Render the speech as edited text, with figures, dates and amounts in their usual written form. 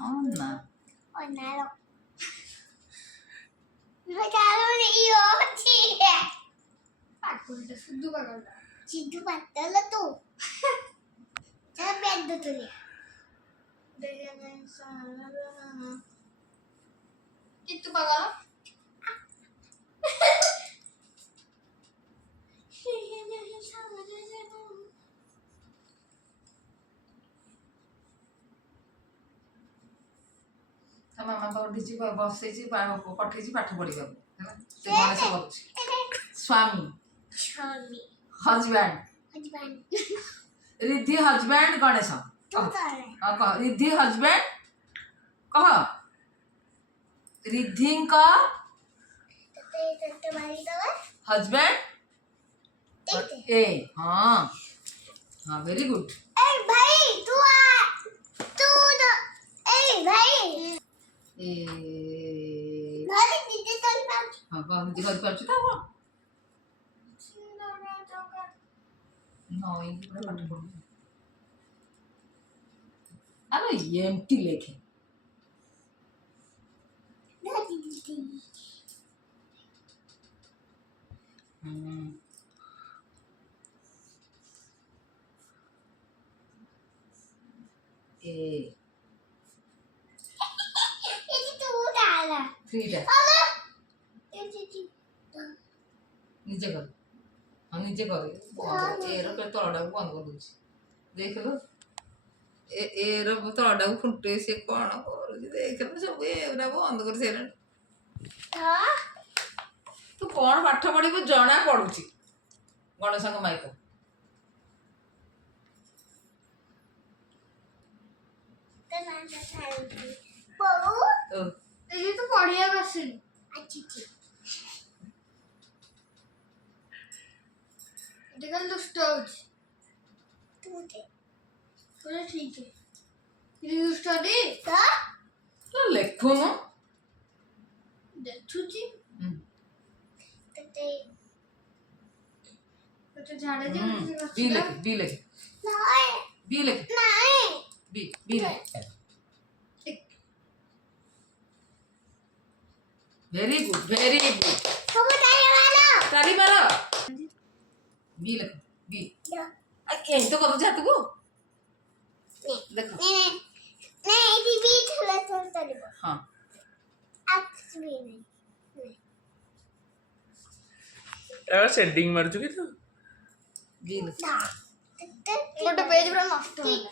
Onna. Onnalo. Regalo io oggi. Paccolta, su due paccolta. Cintu patala tu. Saya beda tuh ya. Dengan sana. Itu paccolta. ତା ମାମା ପଢ଼ିଛି ବସେଇଛି ପଠେଇଛି ପାଠ ପଢ଼ିବାକୁ ହେଲା ସେ ଗଣେଶ କରୁଛି ସ୍ୱାମୀ Suami. Husband Husband. Riddhi husband Ganesh Tuh kare. କହ ରିଦ୍ଧି ହଜବ୍ୟାଣ୍ଡ କହ ରିଦ୍ଧିଙ୍କ Tete balik tuh. Husband Tete. ଏ ହଁ ହଁ ଭେରି ଗୁଡ୍ भाई तू आ. तू तो. भाई. ଏ Nanti didi tadi bang. ହଁ କହ ନିଜେ କରିପାରୁଛୁ ତ କଣ ନଈ ପୁରା ପାଠ ପଢୁ ଆରେ ଏମତି ଲେଖେ Nanti didi. ଏ Ini tuh udah lah. থ্রিটা Halo. Ini. ନିଜେ କର ହଁ ନିଜେ କର ଏର ତଳଟାକୁ ବନ୍ଦ କରିଦେଉଛି ଦେଖିଲୁ ଏର ତଳଟାକୁ ଫୁଟେ ସେ କ'ଣ କରୁଛି ଦେଖିଲୁ ସବୁ ଏଗୁଡ଼ା ବନ୍ଦ କରି ସାରିଲାଣି Hah? ତୁ କ'ଣ ପାଠ ପଢ଼ିବୁ ଜଣା ପଡୁଛି ଗଣେଶଙ୍କ Mike Tenang sekali. Bau. Ini tuh podiya kasih. Acici. Itu kan dusta hଉଛି Tuh deh. ପୁରା ଠିକ ఇది ଦୁଷ୍ଟଟି Tuh. ଲେଖୁନୁ ଦେଖୁଛି Tete. ତତେ ଝାଡ଼ା ଯେ ବି ଲେଖେ ବି ଲେଖେ Naik. ବି ଲେଖେ Naik. ବି ଲେଖେ very good very good Kamu tanya mana? ତାଲି ମାର ବି ଲେଖ ବି Ya. କେମିତି ତ କରୁଛି ହାତକୁ Nih. ଦେଖ Nih. Nih, ini bisa lepas tadi. ହଁ Aku sini. यार सेटिंग मर चुकी तो ବି ଲେଖ Nah. Tete. ଗୋଟେ ପେଜ ପୁରା ନଷ୍ଟ ହେଲା